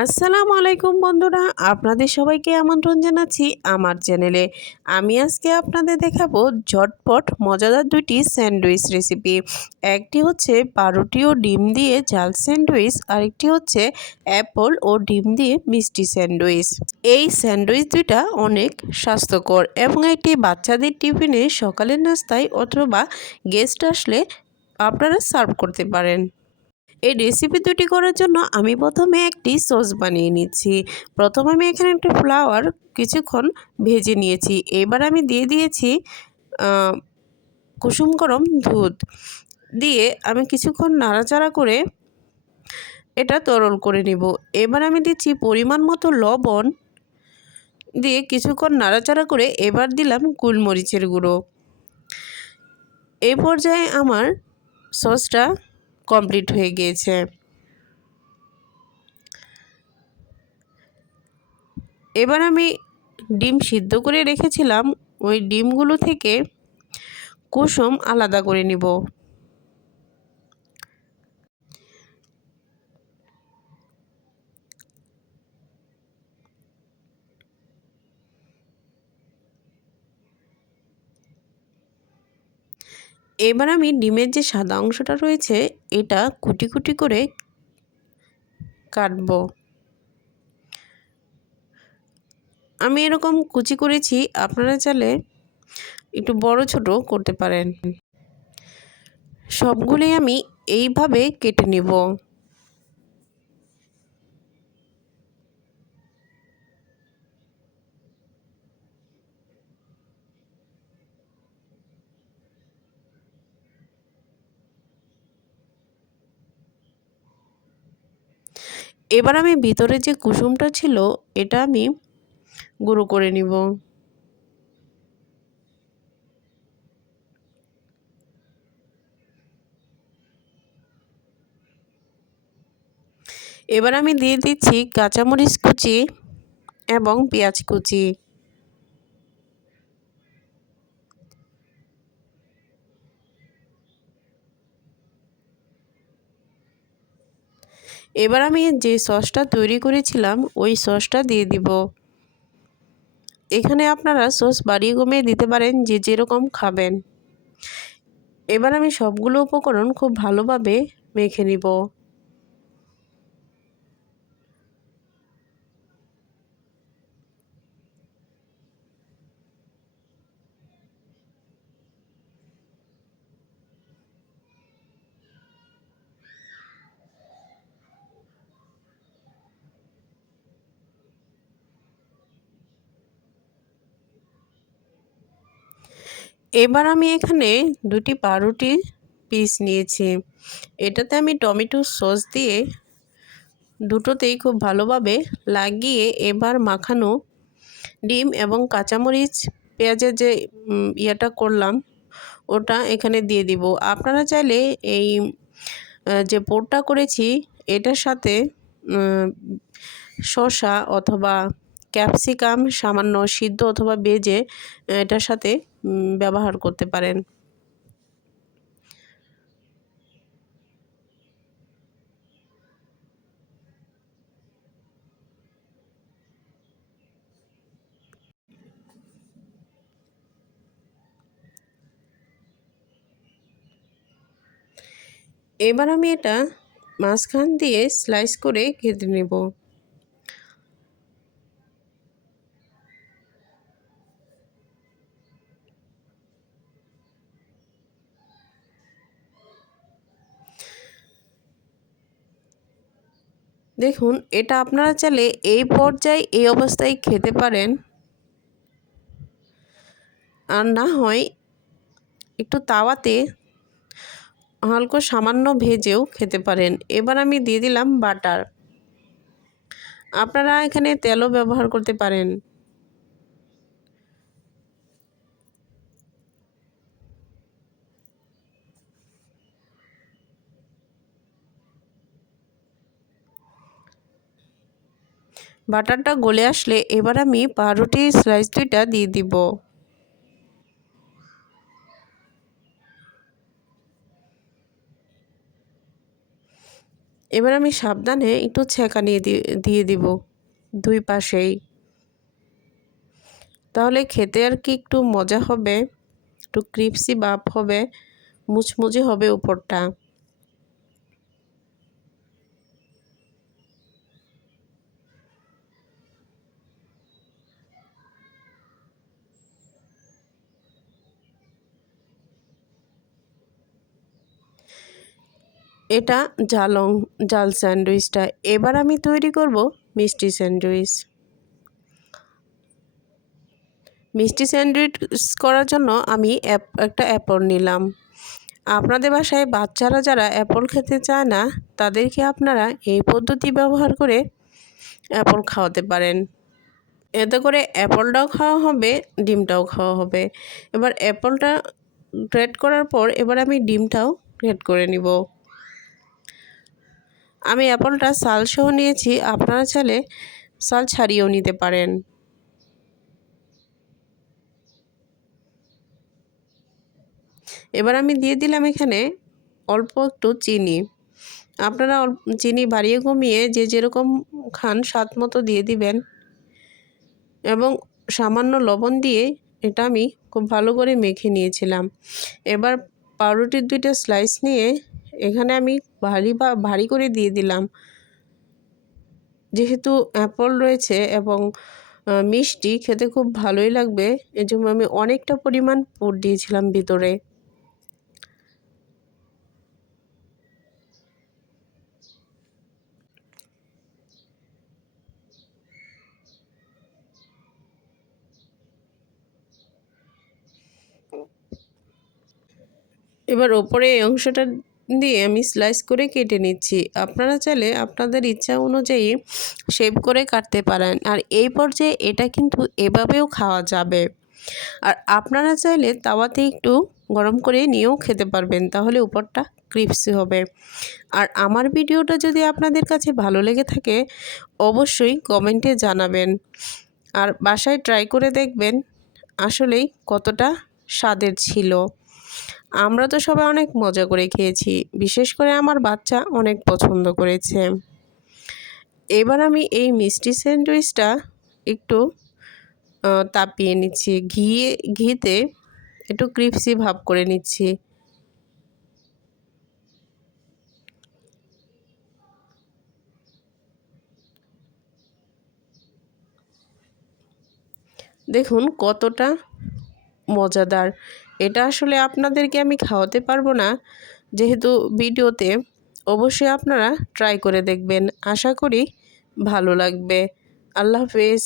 আসসালামু আলাইকুম বন্ধুরা, আপনাদের সবাইকে আমন্ত্রণ জানাচ্ছি আমার চ্যানেলে। আমি আজকে আপনাদের দেখাবো ঝটপট মজাদার দুটি স্যান্ডউইচ রেসিপি। একটি হচ্ছে পাউরুটি ও ডিম দিয়ে ঝাল স্যান্ডউইচ, আরেকটি হচ্ছে অ্যাপল ও ডিম দিয়ে মিষ্টি স্যান্ডউইচ। এই স্যান্ডউইচ দুইটা অনেক স্বাস্থ্যকর এবং এটি বাচ্চাদের টিফিনে, সকালের নাস্তায় অথবা গেস্ট আসলে আপনারা সার্ভ করতে পারেন। এই রেসিপি দুটি করার জন্য আমি প্রথমে একটি সস বানিয়ে নিচ্ছি। প্রথমে আমি এখানে একটা ফ্লাওয়ার কিছুক্ষণ ভেজে নিয়েছি। এবার আমি দিয়ে দিয়েছি আহ, কুসুম গরম দুধ দিয়ে আমি কিছুক্ষণ নাড়াচাড়া করে এটা তরল করে নেব। এবার আমি দিচ্ছি পরিমাণ মতো লবণ দিয়ে কিছুক্ষণ নাড়াচাড়া করে এবার দিলাম গোলমরিচের গুঁড়ো। এই পর্যায়ে আমার সসটা কমপ্লিট হয়ে গিয়েছে। এবার আমি ডিম সিদ্ধ করে রেখেছিলাম, ওই ডিমগুলো থেকে কুসুম আলাদা করে নিব। এবার আমি ডিমের যে সাদা অংশটা রয়েছে এটা কুটি কুটি করে কাটবো। আমি এরকম কুচি করেছি, আপনারা চাইলে একটু বড় ছোট করতে পারেন। সবগুলি আমি এইভাবে কেটে নেব। এবার আমি ভিতরে যে কুসুমটা ছিল এটা আমি গুঁড়ো করে নিব। এবার আমি দিয়ে দিচ্ছি কাঁচামরিচ কুচি এবং পেঁয়াজ কুচি। এবার আমি যে সসটা তৈরি করেছিলাম ওই সসটা দিয়ে দিব। এখানে আপনারা সস বাড়িয়ে কমিয়ে দিতে পারেন যে যেরকম খাবেন। এবার আমি সবগুলো উপকরণ খুব ভালোভাবে মেখে নিব। এবার আমি এখানে দুটি পাউরুটির পিস নিয়েছি। এটাতে আমি টমেটো সস দিয়ে দুটোতেই খুব ভালোভাবে লাগিয়ে এবার মাখানো ডিম এবং কাঁচামরিচ পেঁয়াজের যে ইয়েটা করলাম ওটা এখানে দিয়ে দিব। আপনারা চাইলে এই যে পোরটা করেছি এটার সাথে শসা অথবা ক্যাপসিকাম সামান্য সিদ্ধ অথবা ভেজে এটার সাথে ব্যবহার করতে পারেন। এবার আমি এটা মাঝখান দিয়ে স্লাইস করে কেটে নেব। দেখুন এটা আপনারা চাইলে এই পর্যায়ে এই অবস্থায় খেতে পারেন, আর না হয় একটু তাওয়াতে হালকা সামান্য ভেজেও খেতে পারেন। এবার আমি দিয়ে দিলাম বাটার। আপনারা এখানে তেলও ব্যবহার করতে পারেন। বাটারটা গলে আসলে এবার আমি পাউরুটির স্লাইস দুইটা দিয়ে দিব। এবার আমি সাবধানে একটু ছেঁকা দিয়ে দিব দুই পাশেই, তাহলে খেতে আর কি একটু মজা হবে, একটু ক্রিপসি ভাব হবে, মুচমুচে হবে উপরটা। এটা জাল স্যান্ডউইচটা। এবার আমি তৈরি করব মিষ্টি স্যান্ডউইচ। মিষ্টি স্যান্ডউইচ করার জন্য আমি একটা অ্যাপল নিলাম। আপনাদের বাসায় বাচ্চারা যারা অ্যাপল খেতে চায় না, তাদেরকে আপনারা এই পদ্ধতি ব্যবহার করে অ্যাপল খাওয়াতে পারেন। এতে করে অ্যাপলটাও খাওয়া হবে, ডিমটাও খাওয়া হবে। এবার অ্যাপলটা গ্রেট করার পর এবার আমি ডিমটাও গ্রেট করে নিব। আমি অ্যাপলটা ছালসহ নিয়েছি, আপনারা চাইলে ছাল ছাড়িয়েও নিতে পারেন। এবার আমি দিয়ে দিলাম এখানে অল্প একটু চিনি। আপনারা চিনি বাড়িয়ে কমিয়ে যে যেরকম খান স্বাদ মতো দিয়ে দিবেন, এবং সামান্য লবণ দিয়ে এটা আমি খুব ভালো করে মেখে নিয়েছিলাম। এবার পাউরুটির 2টা স্লাইস নিয়ে এখানে আমি ভারী করে দিয়ে দিলাম। যেহেতু অ্যাপল রয়েছে এবং মিষ্টি খেতে খুব ভালোই লাগবে, এজন্য আমি অনেকটা পরিমাণ পুর দিয়েছিলাম ভিতরে। এবার ওপরে এই অংশটা দিয়ে আমি স্লাইস করে কেটে নিচ্ছি। আপনারা চাইলে আপনাদের ইচ্ছা অনুযায়ী শেপ করে কাটতে পারেন। আর এই পর্যায়ে এটা কিন্তু এভাবেও খাওয়া যাবে। আর আপনারা চাইলে তাওয়াতে একটু গরম করে নিয়েও খেতে পারবেন, তাহলে উপরটা ক্রিপসি হবে। আর আমার ভিডিওটা যদি আপনাদের কাছে ভালো লেগে থাকে, অবশ্যই কমেন্টে জানাবেন। আর বাসায় ট্রাই করে দেখবেন আসলেই কতটা স্বাদের ছিল। আমরা তো সবাই অনেক মজা করে খেয়েছি, বিশেষ করে আমার বাচ্চা অনেক পছন্দ করেছে। এবার আমি এই মিষ্টি স্যান্ডউইচটা একটু তাপিয়ে নিচ্ছি, ঘিতে একটু ক্রিপসি ভাব করে নিচ্ছি। দেখুন কতটা মজাদার। এটা আসলে আপনাদেরকে আমি খাওয়াতে পারবো না যেহেতু ভিডিওতে, অবশ্যই আপনারা ট্রাই করে দেখবেন, আশা করি ভালো লাগবে। আল্লাহ হাফেজ।